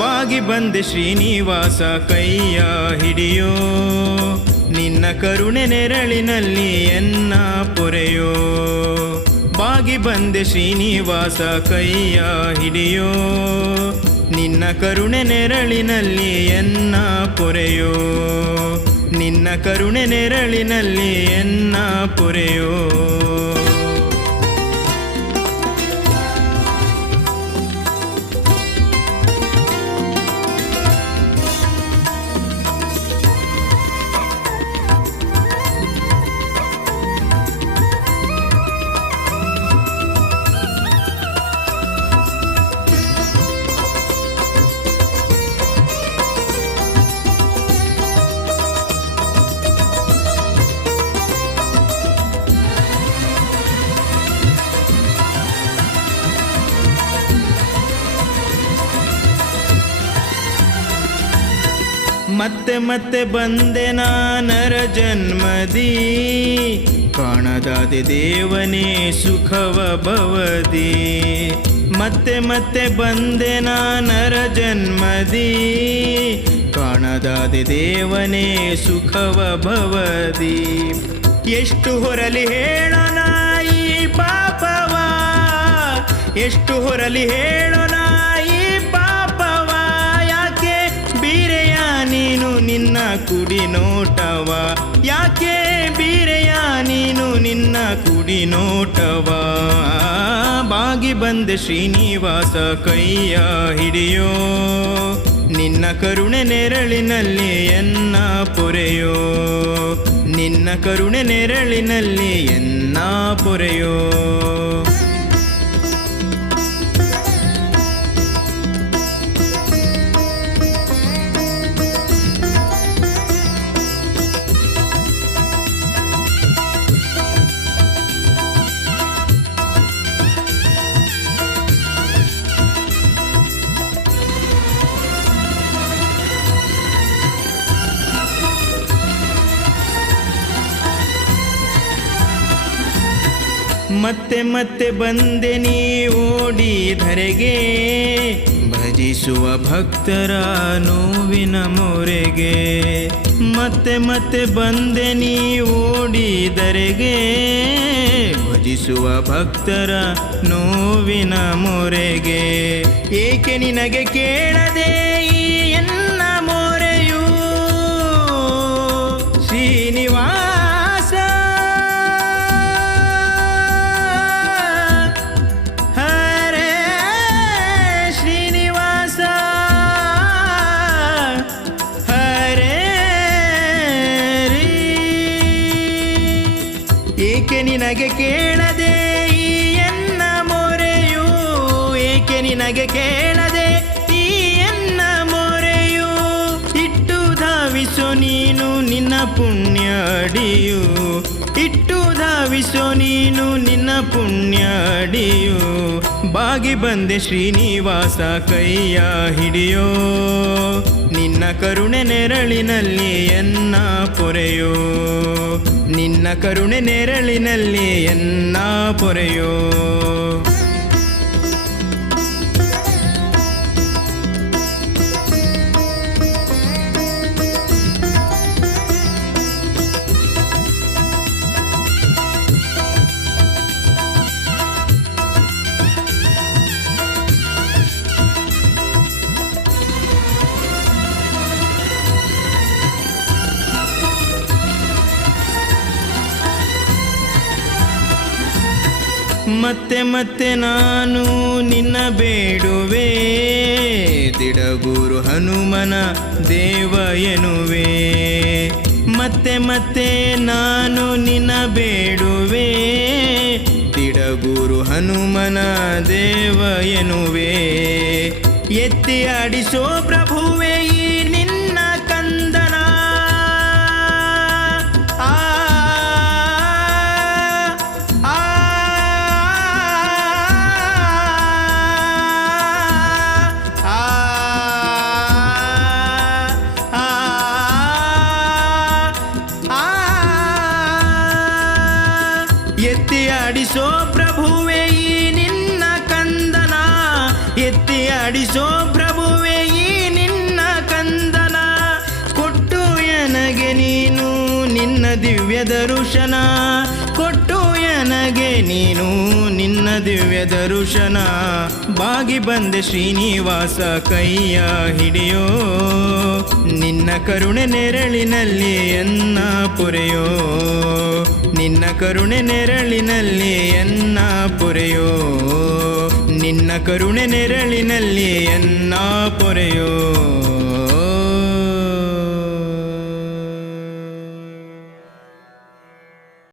ಬಾಗಿ ಬಂದೆ ಶ್ರೀನಿವಾಸ ಕೈಯ ಹಿಡಿಯೋ, ನಿನ್ನ ಕರುಣೆ ನೆರಳಿನಲ್ಲಿ ಎನ್ನ ಪೊರೆಯೋ. ಬಾಗಿ ಬಂದೆ ಶ್ರೀನಿವಾಸ ಕೈಯ ಹಿಡಿಯೋ, ನಿನ್ನ ಕರುಣೆ ನೆರಳಿನಲ್ಲಿ ಎನ್ನ ಪೊರೆಯೋ. ನಿನ್ನ ಕರುಣೆ ನೆರಳಿನಲ್ಲಿ ಎನ್ನ ಪೊರೆಯೋ. ಮತ್ತೆ ಮತ್ತೆ ಬಂದೆ ನಾನರ ಜನ್ಮದಿ, ಕಾಣದಾದೆ ದೇವನೇ ಸುಖವ ಭವದಿ. ಮತ್ತೆ ಮತ್ತೆ ಬಂದೆ ನಾನರ ಜನ್ಮದಿ, ಕಾಣದಾದೆ ದೇವನೇ ಸುಖವ ಭವದಿ. ಎಷ್ಟು ಹೊರಲಿ ಹೇಳೋಣ ಈ ಪಾಪವ, ಎಷ್ಟು ಹೊರಲಿ ಹೇಳೋಣ ಈ ಪಾಪವ. ಯಾಕೆ ಬೀರೆಯ ನೀನು ನಿನ್ನ ಕುಡಿ ನೋಟವ, ಯಾಕೆ ಬೀರೆಯ ನೀನು ನಿನ್ನ ಕುಡಿ ನೋಟವ. ಬಾಗಿ ಬಂದೆ ಶ್ರೀನಿವಾಸ ಕೈಯ ಹಿಡಿಯೋ, ನಿನ್ನ ಕರುಣೆ ನೆರಳಿನಲ್ಲಿ ಎನ್ನ ಪೊರೆಯೋ. ನಿನ್ನ ಕರುಣೆ ನೆರಳಿನಲ್ಲಿ ಎನ್ನ ಪೊರೆಯೋ. ಮತ್ತೆ ಮತ್ತೆ ಬಂದೆ ನೀ ಓಡಿ ಧರೆಗೆ, ಭಜಿಸುವ ಭಕ್ತರ ನೋವಿನ ಮೊರೆಗೆ. ಮತ್ತೆ ಮತ್ತೆ ಬಂದೆ ನೀ ಓಡಿ ಧರೆಗೆ, ಭಜಿಸುವ ಭಕ್ತರ ನೋವಿನ ಮೊರೆಗೆ. ಏಕೆ ನಿನಗೆ ಕೇಳದೆ ಈ ಎನ್ನ ಮೊರೆಯು ಶ್ರೀನಿವಾಸ. ಏಕೆ ನಿನಗೆ ಕೇಳದೆ ಈ ಎನ್ನ ಮೊರೆಯು, ಏಕೆ ನಿನಗೆ ಕೇಳದೆ ಈ ಎನ್ನ ಮೊರೆಯು. ಇಟ್ಟು ಧಾವಿಸೋ ನೀನು ನಿನ್ನ ಪುಣ್ಯ ಅಡಿಯು, ಇಟ್ಟು ಧಾವಿಸೋ ನೀನು ನಿನ್ನ ಪುಣ್ಯ ಅಡಿಯು. ಬಾಗಿ ಬಂದೆ ಶ್ರೀನಿವಾಸ ಕೈಯ ಹಿಡಿಯೋ, ನಿನ್ನ ಕರುಣೆ ನೆರಳಿನಲ್ಲಿ ಎನ್ನ ಪೊರೆಯೋ. ನಿನ್ನ ಕರುಣೆ ನೆರಳಿನಲ್ಲಿ ಎನ್ನ ಪೊರೆಯೋ. ಮತ್ತೆ ಮತ್ತೆ ನಾನು ನಿನ್ನ ಬೇಡುವೆ, ದಿಡಗೂರು ಹನುಮನ ದೇವ ಎನ್ನುವೆ. ಮತ್ತೆ ಮತ್ತೆ ನಾನು ನಿನ್ನ ಬೇಡುವೆ, ದಿಡಗೂರು ಹನುಮನ ದೇವ ಎನ್ನುವೆ. ಎತ್ತಿ ಆಡಿಸೋ ಪ್ರಭುವೆ ಈ ನಿನ್ನ ಕಂದನ, ಆ ಆ ಎತ್ತಿ ಆಡಿಸೋ ಪ್ರಭುವೆ ಈ ನಿನ್ನ ಕಂದನ, ಎತ್ತಿ ಆಡಿಸೋ ಪ್ರಭುವೆ ಈ ನಿನ್ನ ಕಂದನ. ಕೊಟ್ಟು ಎನಗೆ ನೀನು ನಿನ್ನ ದಿವ್ಯ ದರ್ಶನ, ಕೊಟ್ಟು ಎನಗೆ ನೀನು ನಿನ್ನ ದಿವ್ಯ ದರ್ಶನ. ಬಾಗಿ ಬಂದೆ ಶ್ರೀನಿವಾಸ ಕೈಯ ಹಿಡಿಯೋ, ನಿನ್ನ ಕರುಣೆ ನೆರಳಿನಲ್ಲಿ ಎನ್ನ ಪೊರೆಯೋ, ನಿನ್ನ ಕರುಣೆ ನೆರಳಿನಲ್ಲಿ ಎನ್ನ ಪೊರೆಯೋ, ನಿನ್ನ ಕರುಣೆ ನೆರಳಿನಲ್ಲಿ ಎನ್ನ ಪೊರೆಯೋ.